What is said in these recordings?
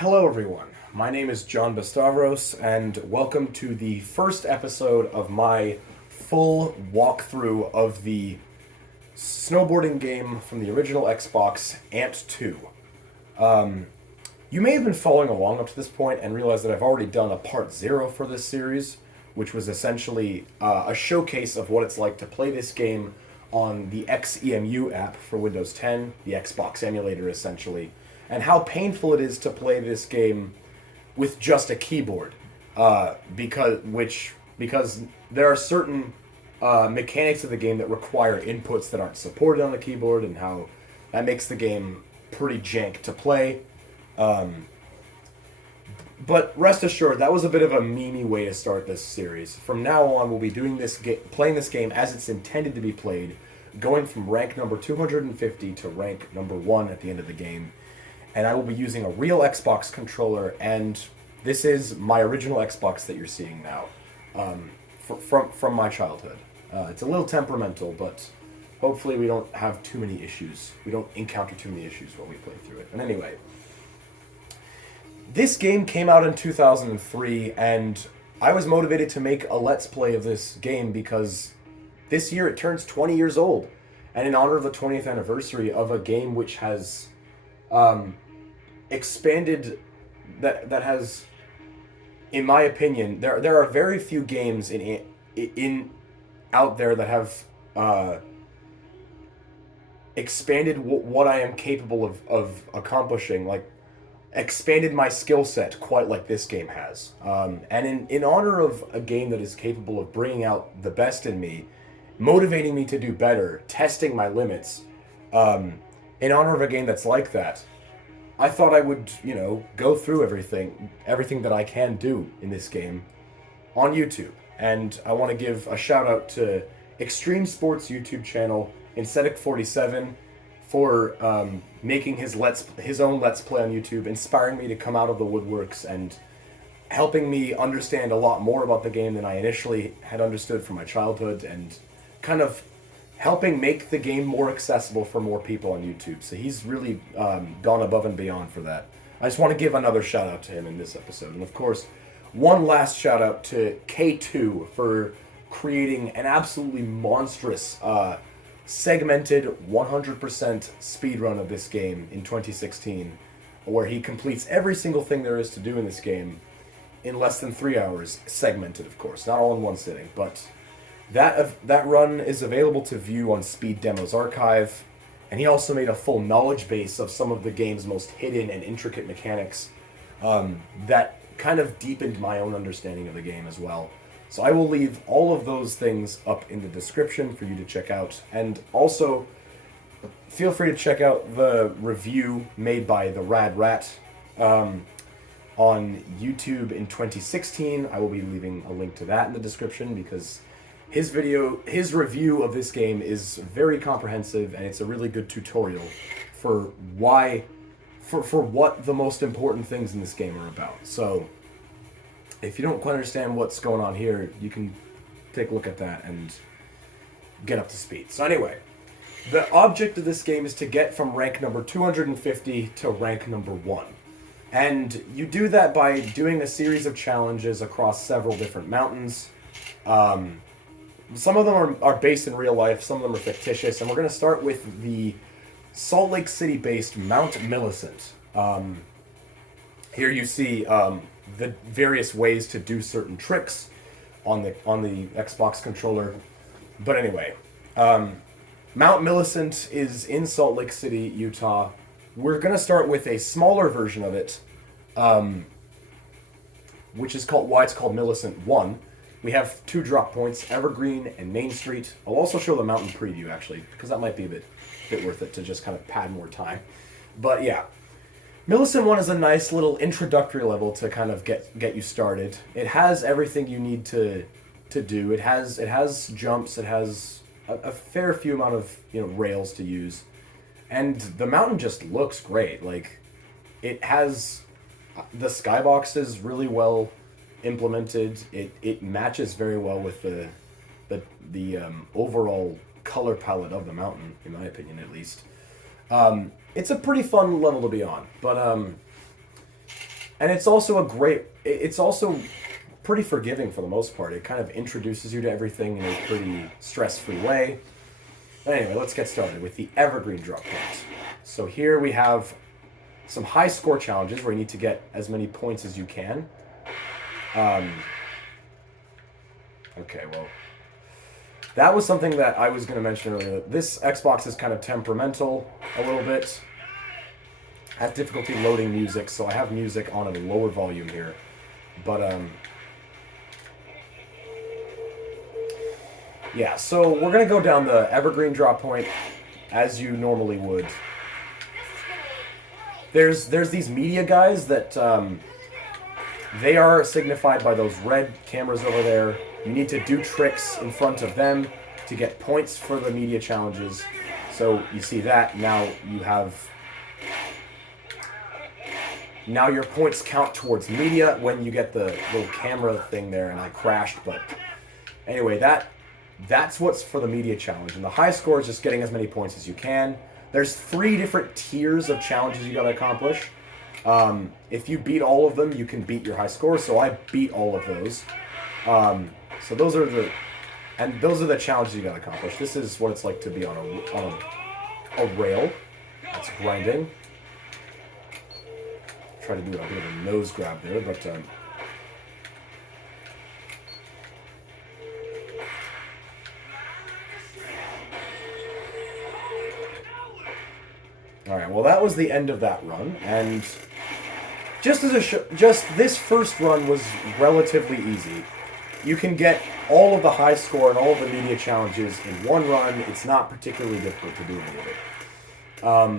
Hello, everyone. My name is John Bastavros, and welcome to the first episode of my full walkthrough of the snowboarding game from the original Xbox, Ant 2. You may have been following along up to this point and realized that I've already done a part 0 for this series, which was essentially a showcase of what it's like to play this game on the XEMU app for Windows 10, the Xbox emulator essentially, and how painful it is to play this game with just a keyboard, because there are certain mechanics of the game that require inputs that aren't supported on the keyboard, and how that makes the game pretty jank to play. But rest assured, that was a bit of a memey way to start this series. From now on, we'll be doing playing this game as it's intended to be played, going from rank number 250 to rank number 1 at the end of the game. And I will be using a real Xbox controller, and this is my original Xbox that you're seeing now, from my childhood. It's a little temperamental, but hopefully we don't have too many issues. We don't encounter too many issues while we play through it. And anyway, this game came out in 2003, and I was motivated to make a Let's Play of this game because this year it turns 20 years old. And in honor of the 20th anniversary of a game which has expanded, that has, in my opinion, there are very few games in out there that have expanded what I am capable of accomplishing, like expanded my skill set quite like this game has. And in honor of a game that is capable of bringing out the best in me, motivating me to do better, testing my limits, in honor of a game that's like that, I thought I would, go through everything that I can do in this game on YouTube. And I want to give a shout out to Extreme Sports YouTube channel, Incetic47, for making his own Let's Play on YouTube, inspiring me to come out of the woodworks and helping me understand a lot more about the game than I initially had understood from my childhood, and kind of helping make the game more accessible for more people on YouTube. So he's really gone above and beyond for that. I just want to give another shout out to him in this episode. And of course, one last shout out to K2 for creating an absolutely monstrous segmented 100% speedrun of this game in 2016, where he completes every single thing there is to do in this game in less than 3 hours, segmented of course, not all in one sitting, but that run is available to view on Speed Demos Archive, and he also made a full knowledge base of some of the game's most hidden and intricate mechanics that kind of deepened my own understanding of the game as well. So I will leave all of those things up in the description for you to check out, and also feel free to check out the review made by the Rad Rat on YouTube in 2016. I will be leaving a link to that in the description because his review of this game is very comprehensive, and it's a really good tutorial for what the most important things in this game are about. So if you don't quite understand what's going on here, you can take a look at that and get up to speed. So anyway, the object of this game is to get from rank number 250 to rank number 1. And you do that by doing a series of challenges across several different mountains. Some of them are based in real life, some of them are fictitious, and we're going to start with the Salt Lake City-based Mount Millicent. Here you see the various ways to do certain tricks on the Xbox controller. But anyway, Mount Millicent is in Salt Lake City, Utah. We're going to start with a smaller version of it, which is called Millicent 1. We have 2 drop points, Evergreen and Main Street. I'll also show the mountain preview, actually, because that might be a bit worth it to just kind of pad more time. But yeah, Millicent 1 is a nice little introductory level to kind of get you started. It has everything you need to do. It has jumps. It has a fair few amount of rails to use, and the mountain just looks great. Like, it has the skybox is really well implemented. It matches very well with the overall color palette of the mountain, in my opinion, at least. It's a pretty fun level to be on, but And it's also it's also pretty forgiving for the most part. It kind of introduces you to everything in a pretty stress-free way. But anyway, let's get started with the evergreen drop points. So here we have some high score challenges where you need to get as many points as you can. Okay, well, that was something that I was going to mention earlier. This Xbox is kind of temperamental a little bit. I have difficulty loading music, so I have music on a lower volume here. But, yeah, so we're going to go down the evergreen drop point as you normally would. There's these media guys that, they are signified by those red cameras over there. You need to do tricks in front of them to get points for the media challenges. So you see that, now you have... Now your points count towards media when you get the little camera thing there, and I crashed, but... Anyway, that's what's for the media challenge. And the high score is just getting as many points as you can. There's 3 different tiers of challenges you gotta accomplish. If you beat all of them, you can beat your high score, so I beat all of those. So those are the challenges you gotta accomplish. This is what it's like to be on a rail. That's grinding. Try to do a bit of a nose grab there, but all right. Well, that was the end of that run, and just this first run was relatively easy. You can get all of the high score and all of the media challenges in one run. It's not particularly difficult to do any of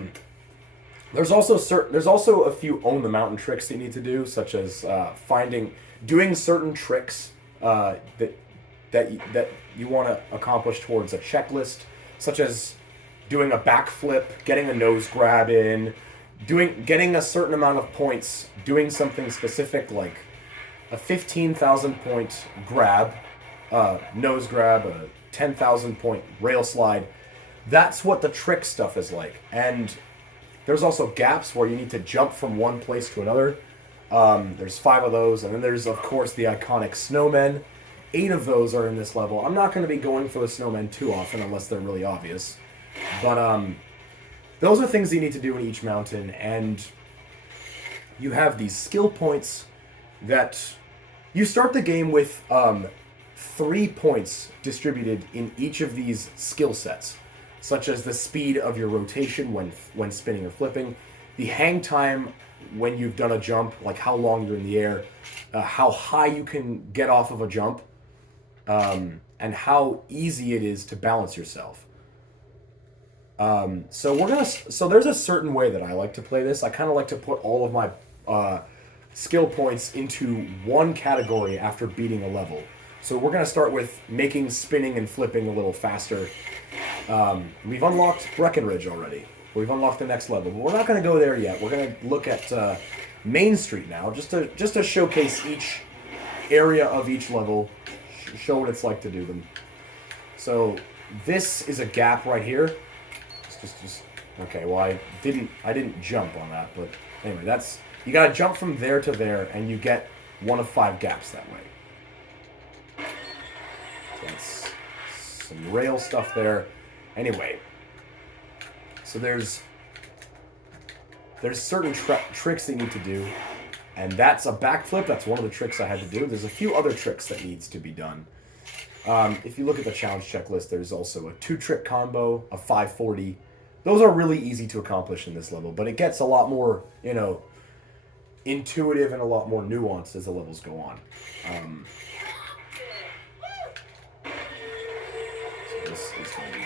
it. There's also a few own the mountain tricks that you need to do, such as doing certain tricks that you want to accomplish towards a checklist, such as doing a backflip, getting a nose grab in, getting a certain amount of points, doing something specific like a 15,000 point grab, nose grab, a 10,000 point rail slide. That's what the trick stuff is like. And there's also gaps where you need to jump from one place to another. There's 5 of those, and then there's, of course, the iconic snowmen. 8 of those are in this level. I'm not going to be going for the snowmen too often unless they're really obvious. But those are things you need to do in each mountain, and you have these skill points that you start the game with 3 points distributed in each of these skill sets, such as the speed of your rotation when spinning or flipping, the hang time when you've done a jump, like how long you're in the air, how high you can get off of a jump, and how easy it is to balance yourself. So there's a certain way that I like to play this. I kind of like to put all of my skill points into one category after beating a level. So we're going to start with making spinning and flipping a little faster. We've unlocked Breckenridge already. We've unlocked the next level, but we're not going to go there yet. We're going to look at Main Street now, just to showcase each area of each level, show what it's like to do them. So this is a gap right here. Just okay. Well, I didn't jump on that, but anyway, you got to jump from there to there, and you get one of 5 gaps that way. So that's some rail stuff there. Anyway, so there's certain tricks that you need to do, and that's a backflip. That's one of the tricks I had to do. There's a few other tricks that needs to be done. If you look at the challenge checklist, there's also a 2-trick combo, a 540. Those are really easy to accomplish in this level, but it gets a lot more, intuitive and a lot more nuanced as the levels go on. So this is going to be...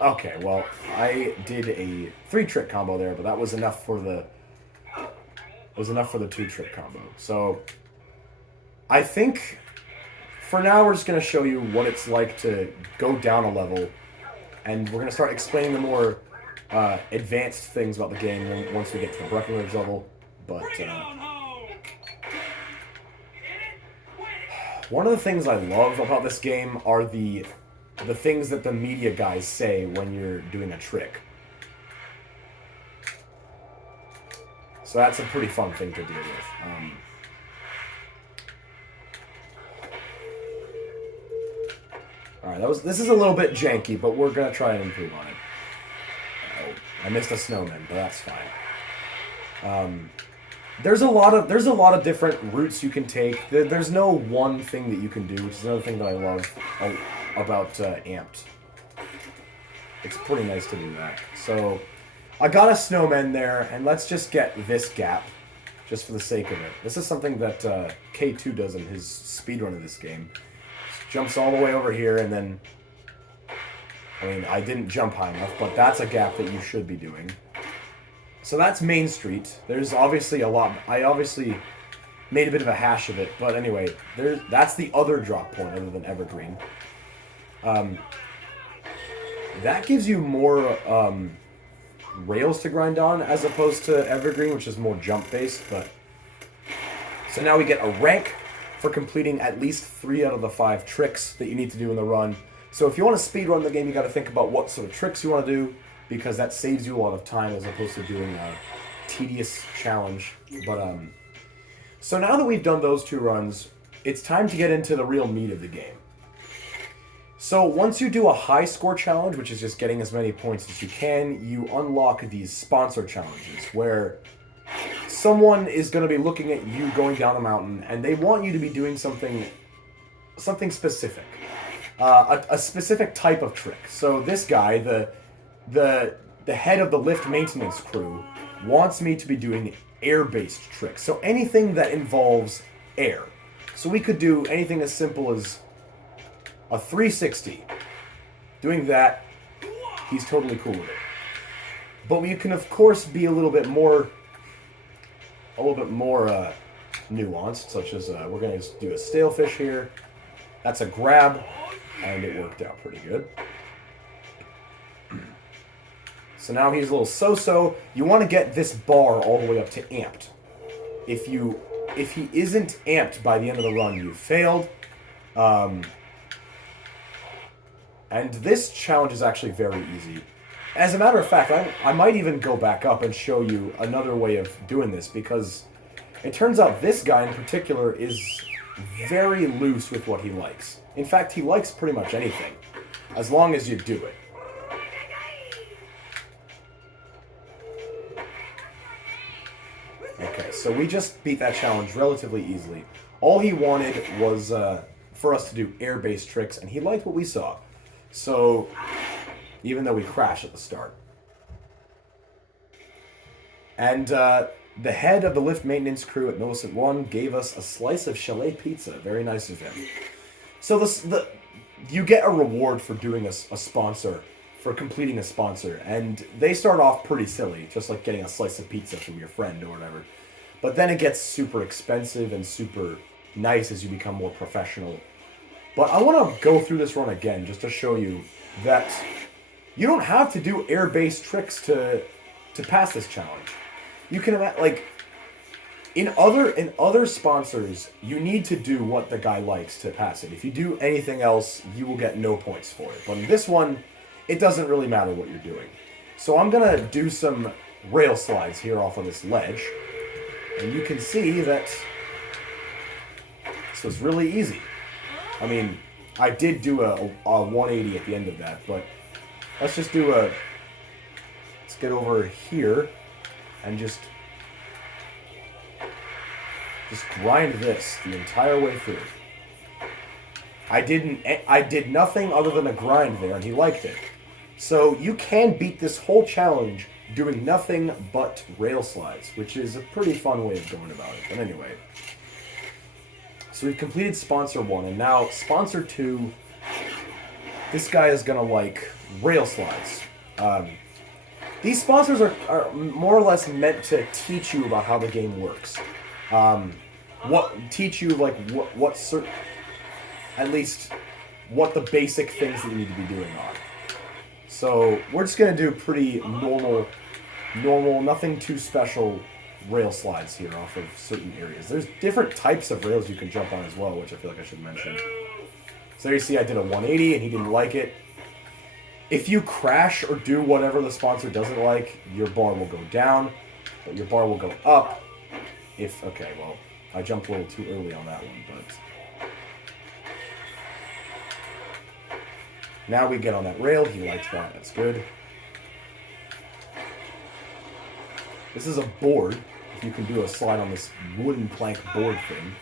Okay, well, I did a 3-trick combo there, but that was enough for the 2-trick combo. So I think for now we're just going to show you what it's like to go down a level, and we're going to start explaining the more advanced things about the game once we get to the Breckenridge level. But one of the things I love about this game are the things that the media guys say when you're doing a trick. So that's a pretty fun thing to deal with. Alright, this is a little bit janky, but we're going to try and improve on it. Oh, I missed a snowman, but that's fine. There's a lot of different routes you can take. There's no one thing that you can do, which is another thing that I love about Amped. It's pretty nice to do that. So, I got a snowman there, and let's just get this gap, just for the sake of it. This is something that K2 does in his speedrun of this game. Just jumps all the way over here, and then... I mean, I didn't jump high enough, but that's a gap that you should be doing. So that's Main Street. There's obviously a lot... I obviously made a bit of a hash of it, but anyway, that's the other drop point other than Evergreen. That gives you more rails to grind on as opposed to Evergreen, which is more jump-based, but... So now we get a rank for completing at least 3 out of the 5 tricks that you need to do in the run. So if you want to speedrun the game, you got to think about what sort of tricks you want to do, because that saves you a lot of time as opposed to doing a tedious challenge. But so now that we've done those 2 runs, it's time to get into the real meat of the game. So once you do a high score challenge, which is just getting as many points as you can, you unlock these sponsor challenges, where someone is going to be looking at you going down a mountain, and they want you to be doing something specific. A specific type of trick. So this guy, the head of the lift maintenance crew, wants me to be doing air-based tricks. So anything that involves air. So we could do anything as simple as a 360. Doing that, he's totally cool with it. But we can, of course, be a little bit more nuanced, such as we're going to do a stale fish here. That's a grab, and it worked out pretty good. So now he's a little so-so. You want to get this bar all the way up to amped. If he isn't amped by the end of the run, you've failed. And this challenge is actually very easy. As a matter of fact, I might even go back up and show you another way of doing this, because it turns out this guy in particular is very loose with what he likes. In fact, he likes pretty much anything, as long as you do it. Okay, so we just beat that challenge relatively easily. All he wanted was for us to do air-based tricks, and he liked what we saw. So, even though we crashed at the start. And the head of the lift maintenance crew at Millicent 1 gave us a slice of chalet pizza. Very nice of him. So you get a reward for doing a sponsor, for completing a sponsor. And they start off pretty silly, just like getting a slice of pizza from your friend or whatever. But then it gets super expensive and super nice as you become more professional. But I want to go through this run again just to show you that you don't have to do air-based tricks to pass this challenge. You can like in other sponsors, you need to do what the guy likes to pass it. If you do anything else, you will get no points for it. But in this one, it doesn't really matter what you're doing. So I'm gonna do some rail slides here off of this ledge, and you can see that this was really easy. I mean, I did do a 180 at the end of that, but let's just do let's get over here and just grind this the entire way through. I did nothing other than a grind there, and he liked it. So you can beat this whole challenge doing nothing but rail slides, which is a pretty fun way of going about it. But anyway. So we've completed Sponsor 1, and now Sponsor 2, this guy is going to like rail slides. These sponsors are more or less meant to teach you about how the game works. Teach you like at least what the basic things that you need to be doing are. So we're just going to do pretty normal, nothing too special rail slides here off of certain areas. There's different types of rails you can jump on as well, which I feel like I should mention. So there you see I did a 180 and he didn't like it. If you crash or do whatever the sponsor doesn't like, your bar will go down. But your bar will go up if... Okay, well, I jumped a little too early on that one, but... Now we get on that rail. He liked that. That's good. This is a board. If you can do a slide on this wooden plank board thing.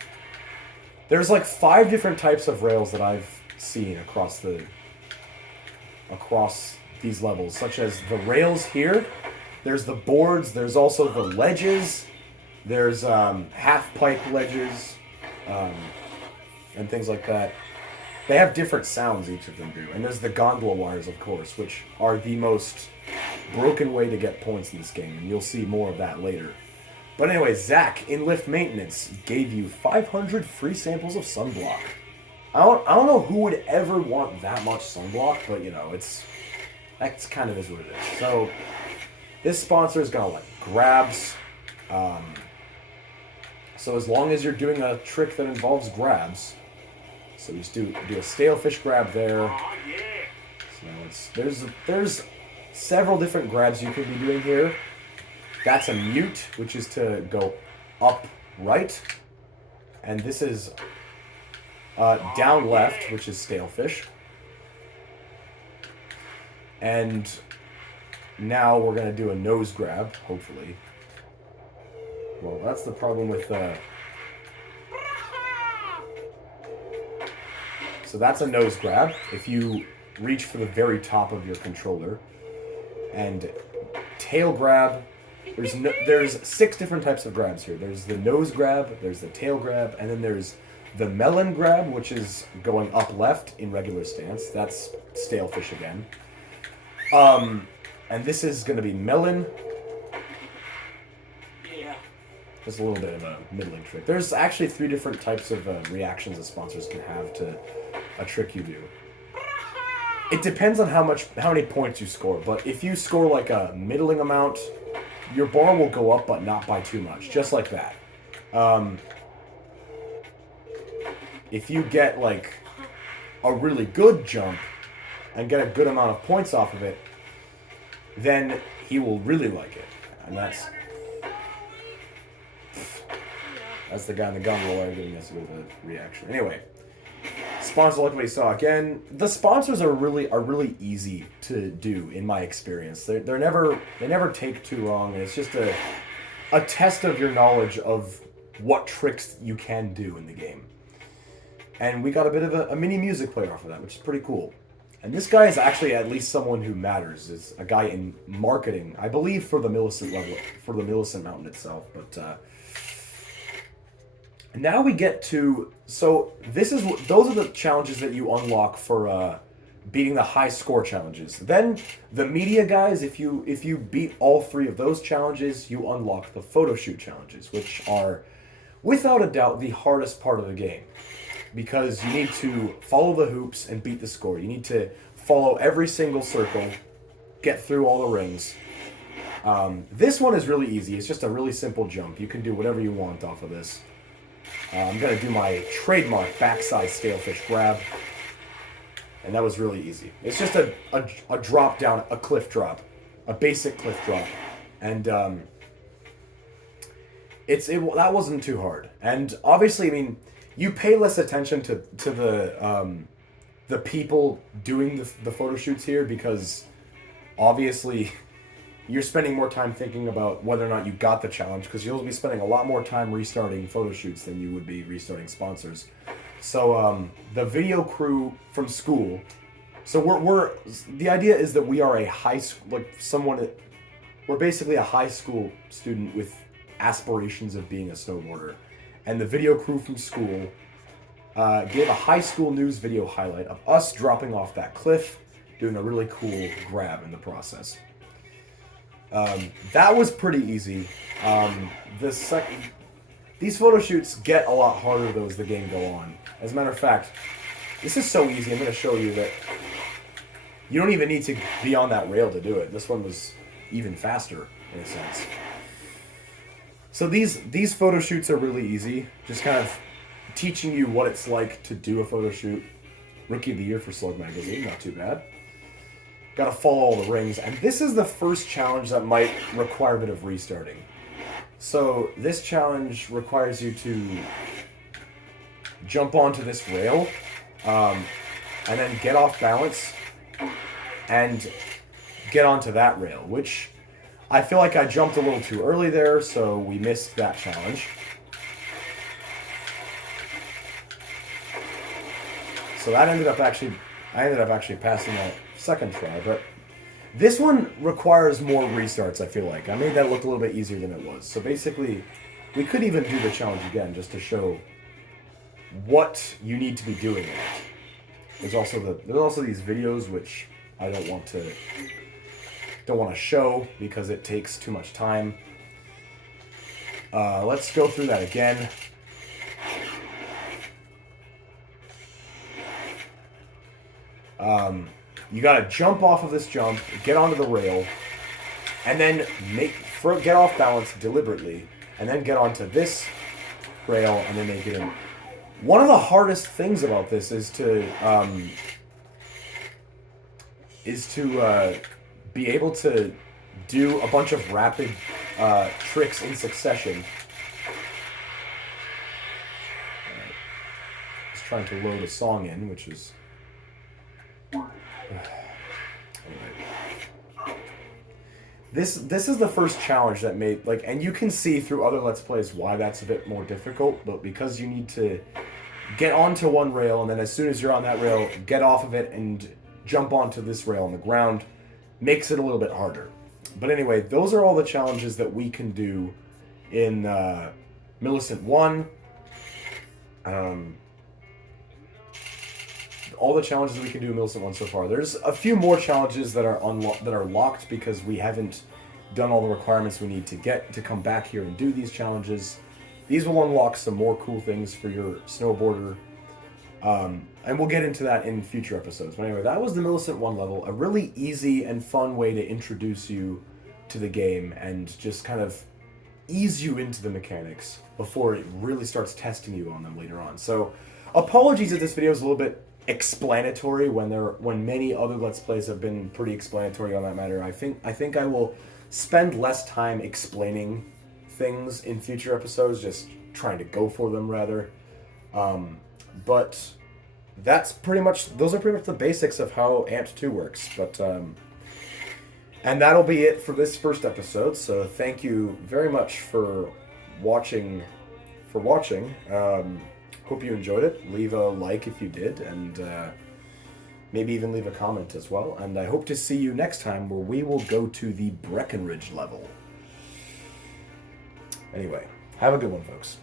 There's like 5 different types of rails that I've seen across these levels, such as the rails here. There's the boards. There's also the ledges. There's half-pipe ledges and things like that. They have different sounds, each of them do. And there's the gondola wires, of course, which are the most broken way to get points in this game, and you'll see more of that later. But anyway, Zach, in lift maintenance, gave you 500 free samples of sunblock. I don't know who would ever want that much sunblock, but you know, that's kind of is what it is. So this sponsor is gonna like grabs. So as long as you're doing a trick that involves grabs, so just do a stale fish grab there. So now there's several different grabs you could be doing here. That's a mute, which is to go up right, and this is down left, which is stale fish. And now we're gonna do a nose grab, hopefully. Well, that's the problem with So that's a nose grab. If you reach for the very top of your controller. And tail grab. There's 6 different types of grabs here. There's the nose grab, there's the tail grab, and then there's the melon grab, which is going up left in regular stance. That's stale fish again. And this is going to be melon. There's a little bit of a middling trick. There's actually 3 different types of reactions that sponsors can have to a trick you do. It depends on how many points you score, but if you score like a middling amount, your bar will go up, but not by too much, just like that. If you get like a really good jump and get a good amount of points off of it, then he will really like it, and that's the guy in the gondola wire giving us a bit of a reaction. Anyway, sponsor, like what we saw again. The sponsors are really easy to do in my experience. They never take too long, and it's just a test of your knowledge of what tricks you can do in the game. And we got a bit of a mini music player off of that, which is pretty cool. And this guy is actually at least someone who matters. Is a guy in marketing, I believe, for the Millicent level, for the Millicent Mountain itself. But now we get to, so those are the challenges that you unlock for beating the high score challenges. Then the media guys, if you beat all 3 of those challenges, you unlock the photo shoot challenges, which are without a doubt the hardest part of the game, because you need to follow the hoops and beat the score. You need to follow every single circle, get through all the rings. This one is really easy. It's just a really simple jump. You can do whatever you want off of this. I'm going to do my trademark backside stalefish grab. And that was really easy. It's just a drop down, a cliff drop. A basic cliff drop. And that wasn't too hard. And obviously, I mean, you pay less attention to the people doing the photo shoots here, because obviously you're spending more time thinking about whether or not you got the challenge, because you'll be spending a lot more time restarting photo shoots than you would be restarting sponsors. So the video crew from school, so the idea is that we are a high school, we're basically a high school student with aspirations of being a snowboarder. And the video crew from school gave a high school news video highlight of us dropping off that cliff, doing a really cool grab in the process. That was pretty easy. These photo shoots get a lot harder though as the game go on. As a matter of fact, this is so easy, I'm going to show you that you don't even need to be on that rail to do it. This one was even faster, in a sense. So these photo shoots are really easy, just kind of teaching you what it's like to do a photo shoot. Rookie of the Year for Slug Magazine, not too bad. Gotta follow all the rings, and this is the first challenge that might require a bit of restarting. So this challenge requires you to jump onto this rail, and then get off balance and get onto that rail, which I feel like I jumped a little too early there, so we missed that challenge. So that ended up actually, I ended up actually passing that second try, but this one requires more restarts, I feel like. I made that look a little bit easier than it was. So basically, we could even do the challenge again, just to show what you need to be doing in it. There's also these videos which I don't want to show because it takes too much time. Let's go through that again. You gotta jump off of this jump, get onto the rail, and then get off balance deliberately, and then get onto this rail and then make it in. One of the hardest things about this is to be able to do a bunch of rapid tricks in succession. Just trying to load a song in, which is This is the first challenge that made, like, and you can see through other Let's Plays why that's a bit more difficult, but because you need to get onto one rail, and then as soon as you're on that rail, get off of it and jump onto this rail on the ground, makes it a little bit harder. But anyway, those are all the challenges that we can do in Millicent 1. All the challenges we can do in Millicent 1 so far. There's a few more challenges that are locked because we haven't done all the requirements we need to come back here and do these challenges. These will unlock some more cool things for your snowboarder. And we'll get into that in future episodes. But anyway, that was the Millicent 1 level. A really easy and fun way to introduce you to the game and just kind of ease you into the mechanics before it really starts testing you on them later on. So apologies if this video is a little bit explanatory when many other Let's Plays have been pretty explanatory on that matter. I think I will spend less time explaining things in future episodes, just trying to go for them rather. But those are pretty much the basics of how Amped 2 works. But and that'll be it for this first episode. So thank you very much for watching. Hope you enjoyed it. Leave a like if you did, and maybe even leave a comment as well. And I hope to see you next time, where we will go to the Breckenridge level. Anyway, have a good one, folks.